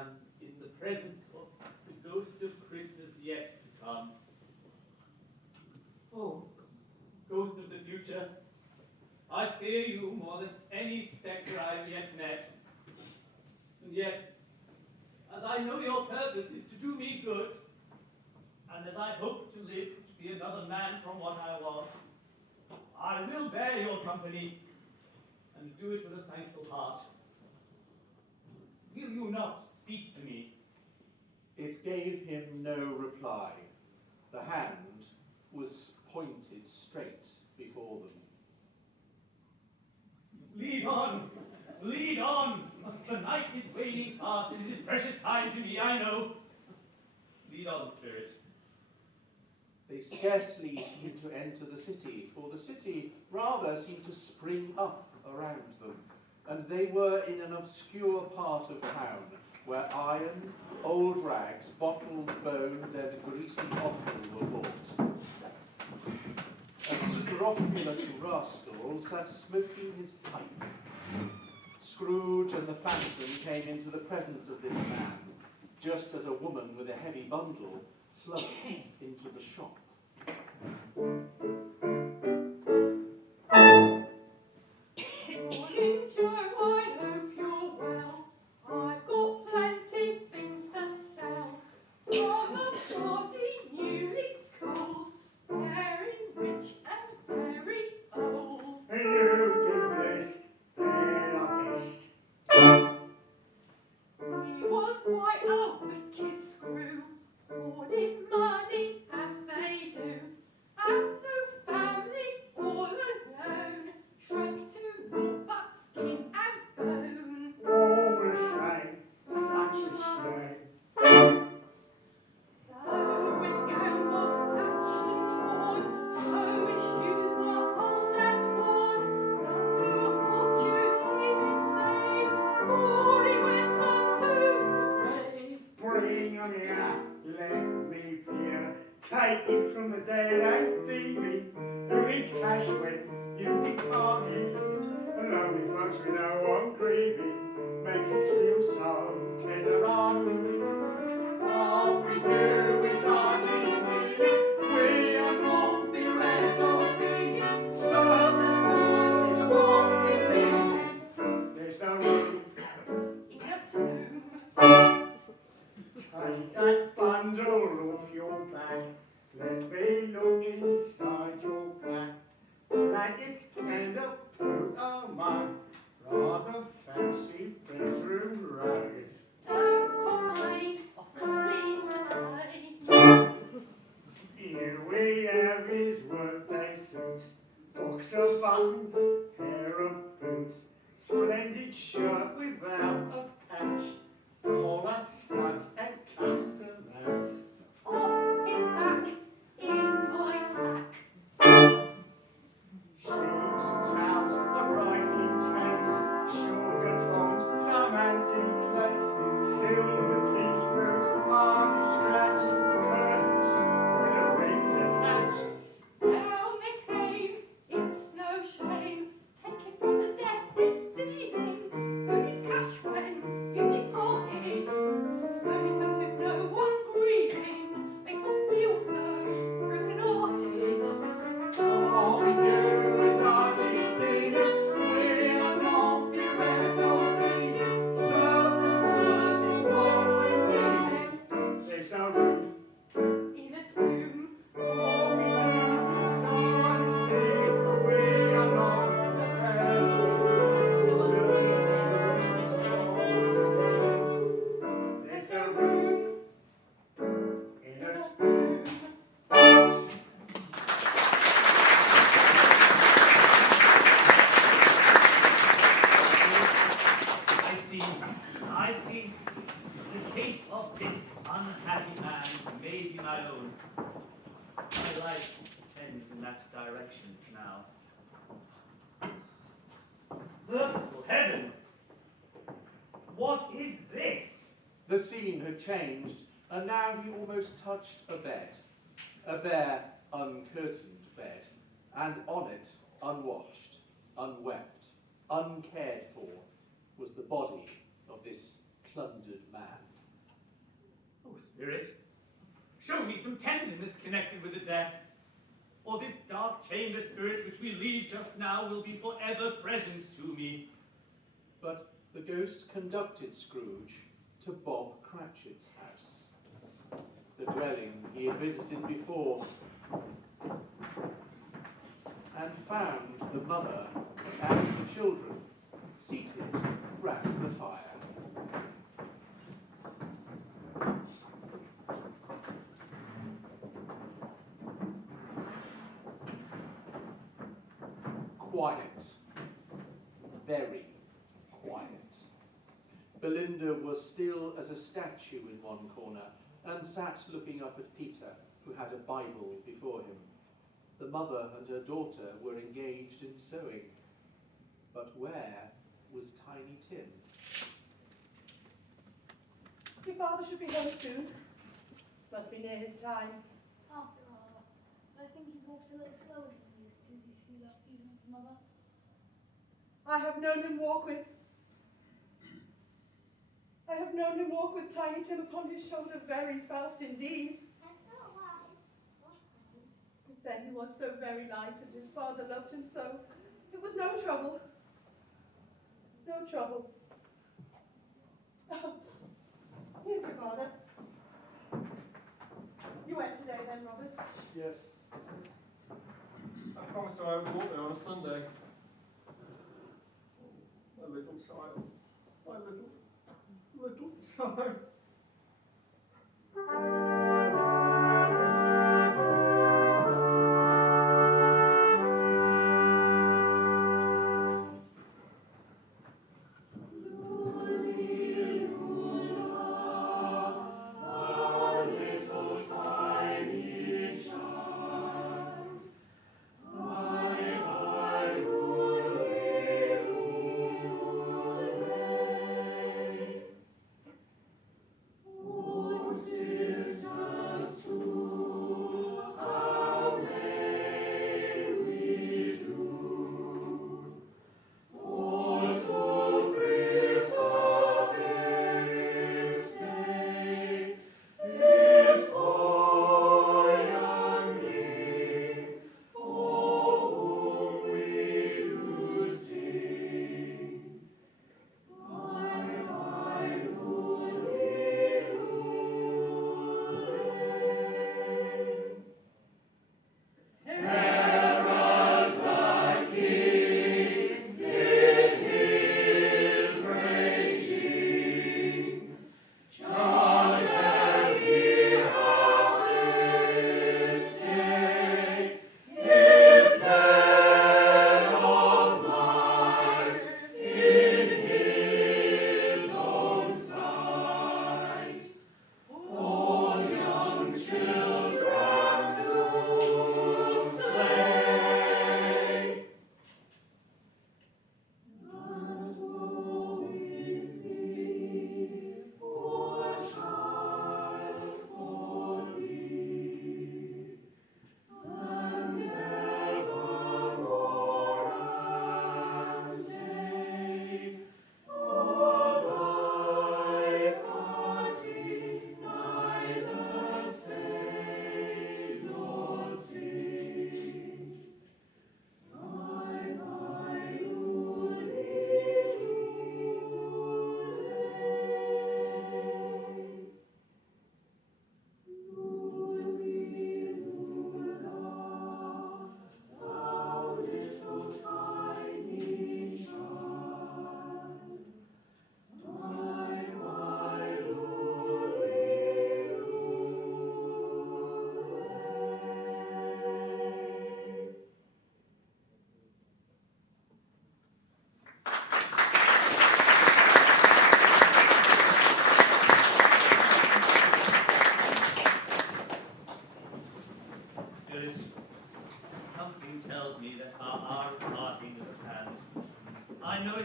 am in the presence of the ghost of Christmas yet to come. Oh, ghost of the future, I fear you more than any spectre I have yet met. And yet, as I know your purpose is to do me good, and as I hope to live to be another man from what I was, I will bear your company and do it with a thankful heart. Will you not speak to me? It gave him no reply. The hand was pointed straight before them. Lead on! Lead on! The night is waning fast, and it is precious time to me, I know. Lead on, spirit. They scarcely seemed to enter the city, for the city rather seemed to spring up around them, and they were in an obscure part of town, where iron, old rags, bottled bones, and greasy offal were bought. A scrofulous rascal sat smoking his pipe. Scrooge and the Phantom came into the presence of this man, just as a woman with a heavy bundle slunk into the shop. Morning, Joe, I hope you're well. I've got plenty things to sell. From a body newly cold, very rich and very old. You've been blessed, they're the best. He was quite a wicked screw, hoarded money as they do, and no family all alone, shrunk to naught but skin and bone. All the same, such a shame. Though his gown was patched and torn, though his shoes were cold and worn, though a fortune he did save, for he went unto the grave. Bring 'em here, let me peer. Take it from the dead and thieving, who needs cash when you departed? Lonely folks with no one grieving, makes us feel so tender-hearted. What we do is hardly stealing, we are not bereft of feeling, so is what we're dealing. There's no room In a tomb. Take that bundle off your back, let me look inside your back. Blankets, candle, put a mug, rather fancy bedroom rug. Don't complain of clean stain. Here we have his workday suits, box of buttons, pair of boots, splendid shirt without a patch, collar, studs and cuffs to match. Off his back, in my sack. Sheets and towels are right in case, sugar tongs, some antique lace, silver teaspoons, hardly scratched, curtains with the rings attached. Down they came, it's no shame, taken from the dead and thieving. Who needs cash when you departed? Lonely folks with no one grieving, makes us feel so broken-hearted. All we do is hardly stealing, we are not bereft of feeling, circumstance is what we're dealing. There's no room In a tomb. all we do is hardly stealing, we are not bereft of feeling, circumstance is what we're dealing. There's no room in a tomb. I see. The case of this unhappy man may be my own. My life tends in that direction now. Merciful heaven! What is this? The scene had changed, and now he almost touched a bed. A bare, uncurtained bed, and on it, unwashed, unwept, uncared for, was the body of this plundered man. spirit. Show me some tenderness connected with the death, or this dark chamber spirit which we leave just now will be forever present to me. But the ghost conducted Scrooge to Bob Cratchit's house, the dwelling he had visited before, and found the mother and the children seated round the fire. Quiet, very quiet. Belinda was still as a statue in one corner and sat looking up at Peter, who had a Bible before him. The mother and her daughter were engaged in sewing. But where was Tiny Tim? Your father should be home soon. Must be near his time. Pass it, Mother. But I think he's walked a little slower than he used to these few last evenings, Mother. I have known him walk with Tiny Tim upon his shoulder very fast indeed. That's not why. Then he was so very light, and his father loved him so. It was no trouble. No trouble. Oh, here's your father. You went today then, Robert? Yes. I promised I would walk there on a Sunday. My little child. My little child.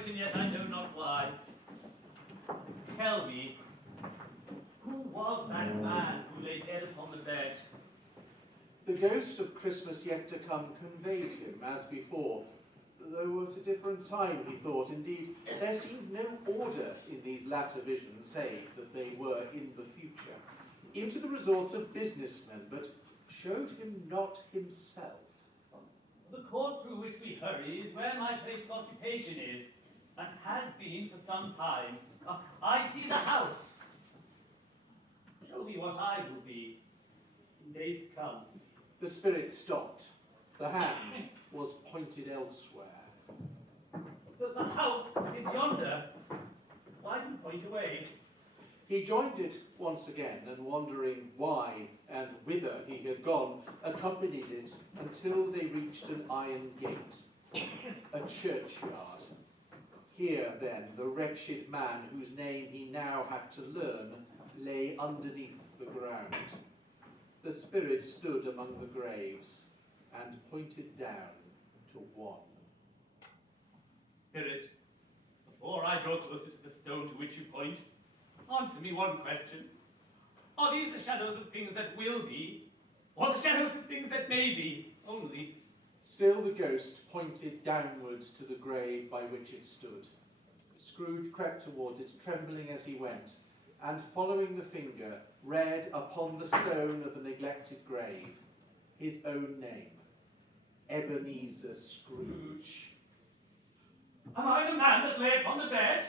and yet I know not why. Tell me, who was that man who lay dead upon the bed? The ghost of Christmas yet to come conveyed him as before, though at a different time, he thought. Indeed, there seemed no order in these latter visions, save that they were in the future. into the resorts of businessmen, but showed him not himself. The court through which we hurry is where my place of occupation is, and has been for some time. I see the house. Show me what I will be in days to come. The spirit stopped. The hand was pointed elsewhere. The house is yonder. Why do you point away? He joined it once again, and wondering why and whither he had gone, accompanied it until they reached an iron gate, a churchyard. Here, then, the wretched man whose name he now had to learn lay underneath the ground. The spirit stood among the graves and pointed down to one. Spirit, before I draw closer to the stone to which you point, answer me one question. Are these the shadows of things that will be, or the shadows of things that may be, only? Still the ghost pointed downwards to the grave by which it stood. Scrooge crept towards it, trembling as he went, and following the finger, read upon the stone of the neglected grave his own name, Ebenezer Scrooge. Am I the man that lay upon the bed?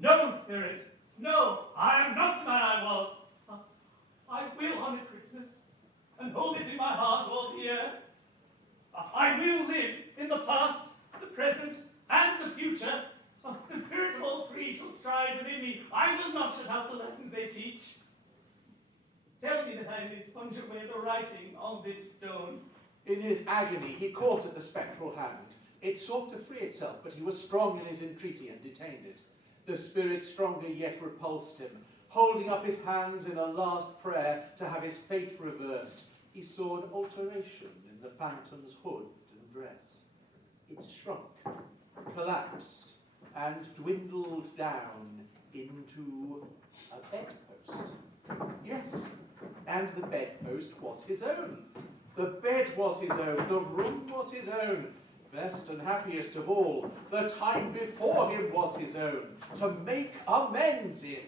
No, Spirit, no, I am not the man I was. I will honor Christmas and hold it in my heart all the year. I will live in the past, the present, and the future. The spirit of all three shall strive within me. I will not shut out the lessons they teach. Tell me that I may sponge away the writing on this stone. In his agony, he caught at the spectral hand. It sought to free itself, but he was strong in his entreaty and detained it. The spirit, stronger yet, repulsed him. Holding up his hands in a last prayer to have his fate reversed, he saw an alteration in the phantom's hood and dress. It shrunk, collapsed, and dwindled down into a bedpost. Yes, and the bedpost was his own. The bed was his own, the room was his own. Best and happiest of all, the time before him was his own, to make amends in.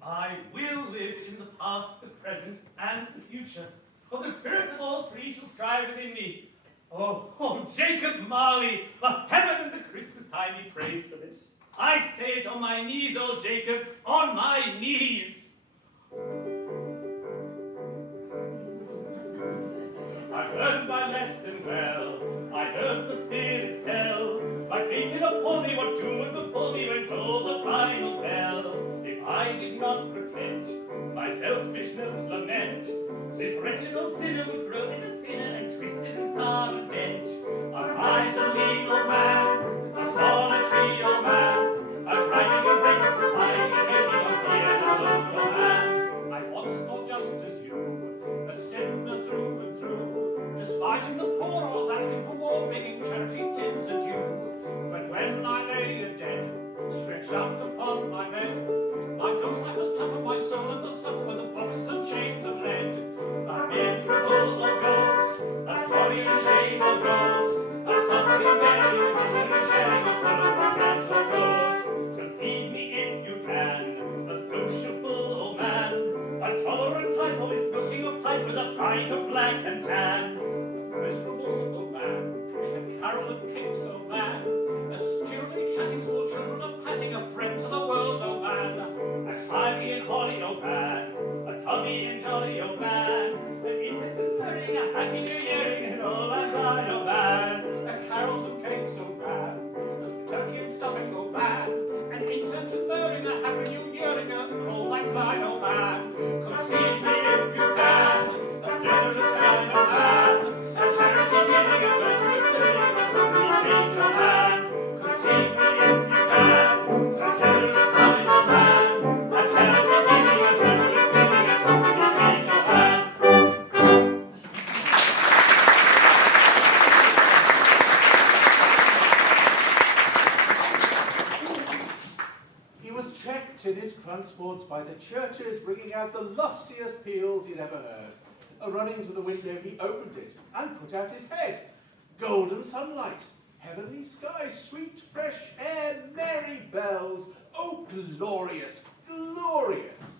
I will live in the past, the present, and the future. For the spirits of all three shall strive within me. Oh, Jacob Marley, heaven and the Christmas time be praised for this. I say it on my knees, old Jacob, on my knees. I've learned my lesson well. I heard the spirits tell. My fate did upon me, what doom would befall me when told the final bell. If I did not repent, my selfishness lament, this wretched old sinner would grow ever thinner and twisted and sour and bent. A miserly old man, a solitary old man, a grinding and breaking society, hating of fear and old man. I once thought just as you, a sinner through and through, despising the poor, always asking for more, begging charity tins and you. But when I lay dead, stretched out upon my bed, my ghost life has toughened my soul and the suffer with the books and chains of lead. A miserable old ghost, a sorry and shame old ghost, a suffering very prison sharing a full of regret old ghost. Conceive me if you can, a sociable old man, a tolerant type always smoking a pipe with a pint of black and tan. A miserable old man, a carol and kicks old man, a cheerily chatting small children, a patting a friend to the world old man, a climbing and holly old man, a tummy and jolly old man, an incense and burning, a happy new yearing, and all anxiety old man, a carols and cakes old man, a turkey and stuffing old man, an incense and burning, a happy new yearing, and all anxiety old man. Conceive me if you can, a generous kind old man, a charity giving, a virtuous living, a totally changed old man. Conceive me if you can, a generous kind old man, a charity giving, a virtuous living, a totally changed old man. He was checked in his transports by the churches, ringing out the lustiest peals he'd ever heard. Running to the window, he opened it and put out his head. Golden sunlight, heavenly sky, sweet fresh air, merry bells. Oh, glorious, glorious!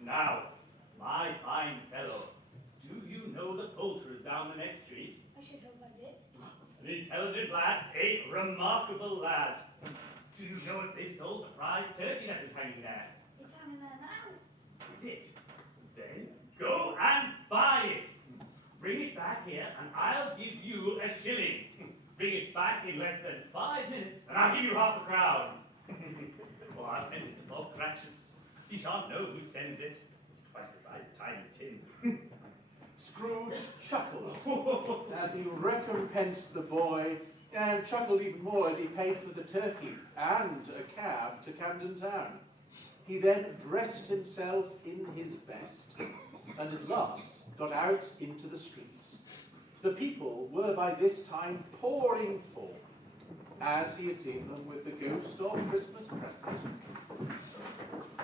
Now, my fine fellow, do you know the poulterers down the next street? I should hope I did. An intelligent lad, a remarkable lad. Do you know if they've sold the prize turkey that is hanging there? It's hanging there now. Is it? Then go and buy it. Bring it back here and I'll give you a shilling. Bring it back in less than 5 minutes and I'll give you half a crown. Or I'll send it to Bob Cratchit's. He shan't know who sends it. It's twice the size of tiny tin. Scrooge chuckled as he recompensed the boy, and chuckled even more as he paid for the turkey and a cab to Camden Town. He then dressed himself in his best, and at last got out into the streets. The people were by this time pouring forth, as he had seen them with the ghost of Christmas present.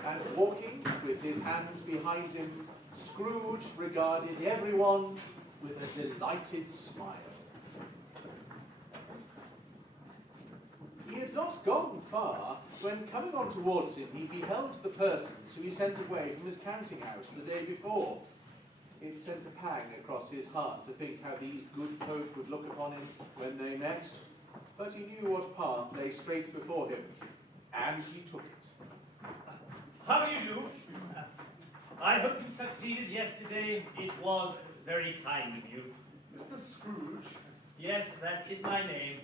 And walking with his hands behind him, Scrooge regarded everyone with a delighted smile. He had not gone far when, coming on towards him, he beheld the persons who he sent away from his counting house the day before. It sent a pang across his heart to think how these good folk would look upon him when they met, but he knew what path lay straight before him, and he took it. How do you do? I hope you succeeded yesterday. It was very kind of you. Mr. Scrooge? Yes, that is my name,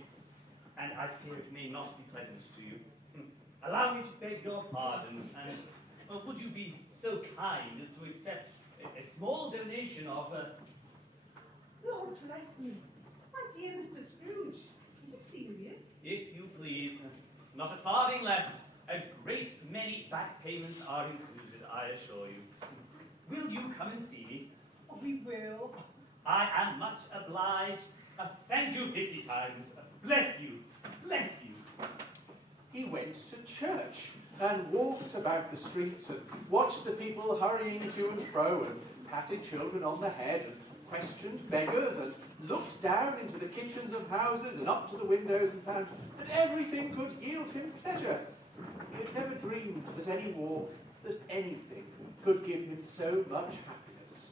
and I fear it may not be pleasant to you. Allow me to beg your pardon, and would you be so kind as to accept a small donation of... Lord bless me. My dear Mr. Scrooge, are you serious? If you please, not a farthing less. A great many back payments are included, I assure you. Will you come and see me? Oh, we will. I am much obliged. Thank you 50 times. Bless you. Bless you. He went to church and walked about the streets and watched the people hurrying to and fro and patted children on the head and questioned beggars and looked down into the kitchens of houses and up to the windows and found that everything could yield him pleasure. He had never dreamed that any walk, that anything, could give him so much happiness.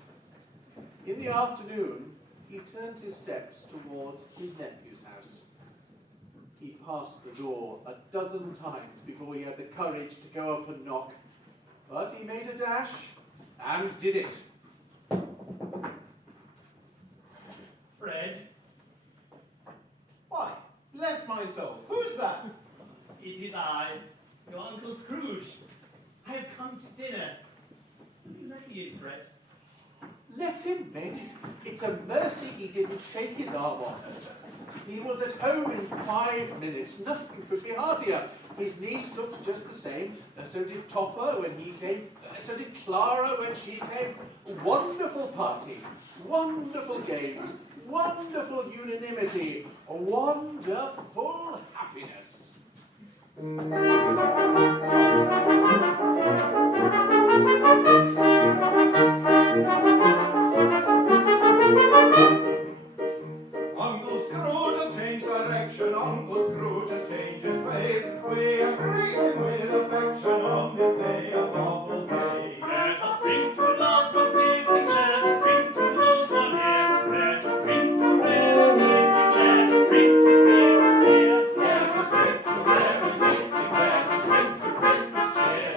In the afternoon, he turned his steps towards his nephew's house. He passed the door a dozen times before he had the courage to go up and knock, but he made a dash and did it. Fred? Why, bless my soul, who's that? It is I, your Uncle Scrooge. I have come to dinner. Will you let me in, Fred? Let him in. It's a mercy he didn't shake his arm off. He was at home in 5 minutes. Nothing could be heartier. His niece looked just the same. So did Topper when he came. So did Clara when she came. Wonderful party. Wonderful games. Wonderful unanimity. Wonderful happiness. Uncle Scrooge has changed direction, Uncle Scrooge has changed his ways. We embrace him with affection on this day of awful day. Let us drink to love and missing, let us drink to those one here. Let us drink to reminiscing, let us drink to Christmas cheer. Let us drink to reminiscing, let us drink to Christmas cheer.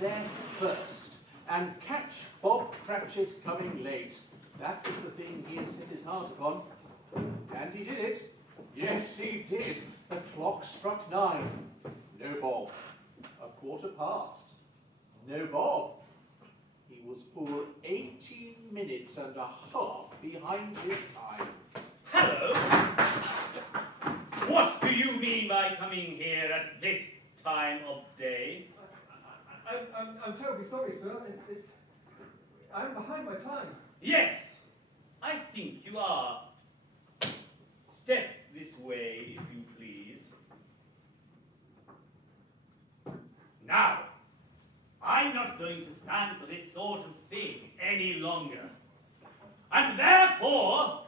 there first and catch Bob Cratchit coming late. That was the thing he had set his heart upon. And he did it. Yes, he did. The clock struck 9. No Bob. A quarter past. No Bob. He was full 18 minutes and a half behind his time. Hello? What do you mean by coming here at this time of day? I'm terribly sorry, sir. I'm behind my time. Yes, I think you are. Step this way, if you please. Now, I'm not going to stand for this sort of thing any longer. And therefore,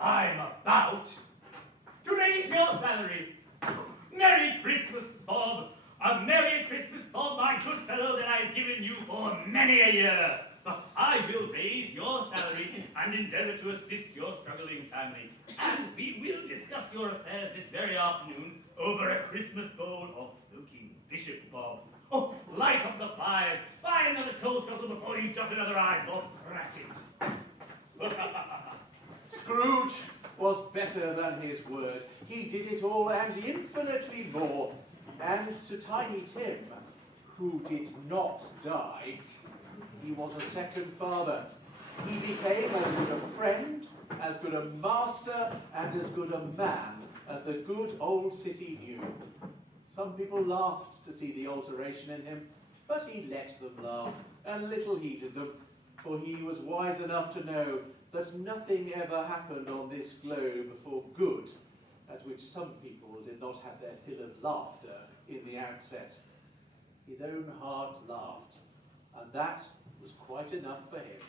I'm about to raise your salary. Merry Christmas, Bob. A merrier Christmas, Bob, my good fellow, than I've given you for many a year. But I will raise your salary and endeavour to assist your struggling family. And we will discuss your affairs this very afternoon over a Christmas bowl of smoking bishop, Bob. Oh, light up the fires. Buy another coal scuttle before you dot another I, Bob Cratchit. Scrooge was better than his word. He did it all and infinitely more. And to Tiny Tim, who did not die, he was a second father. He became as good a friend, as good a master, and as good a man as the good old city knew. Some people laughed to see the alteration in him, but he let them laugh, and little heeded them, for he was wise enough to know that nothing ever happened on this globe for good, at which some people did not have their fill of laughter in the outset. His own heart laughed, and that was quite enough for him.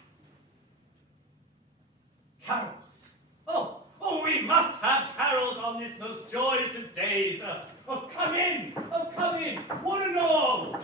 Carols. Oh, we must have carols on this most joyous of days. Oh, come in, one and all.